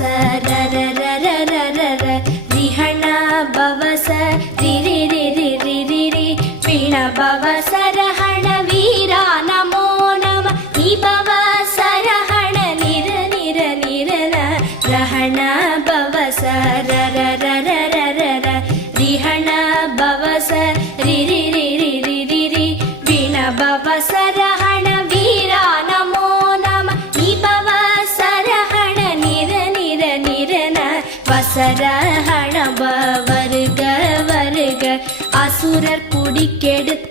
ர ர ர ர ர ர ர ரிஹண பவச ரி ரி ரி ரி ரி ரி ரி வீண பவச ரஹண வீரா நமோ நம நி பவச ரஹண நிர நிர நிர ரஹண பவச ர ர ர ர ர ர ர ரிஹண பவச ரி ரி ரி ரி ரி ரி ரி வீண பவச ரஹண வீரா நமோ நம நி பவச ரஹண நிர நிர நிர வசரஹண வருக வருக அசுரர் குடிக்கெடுத்த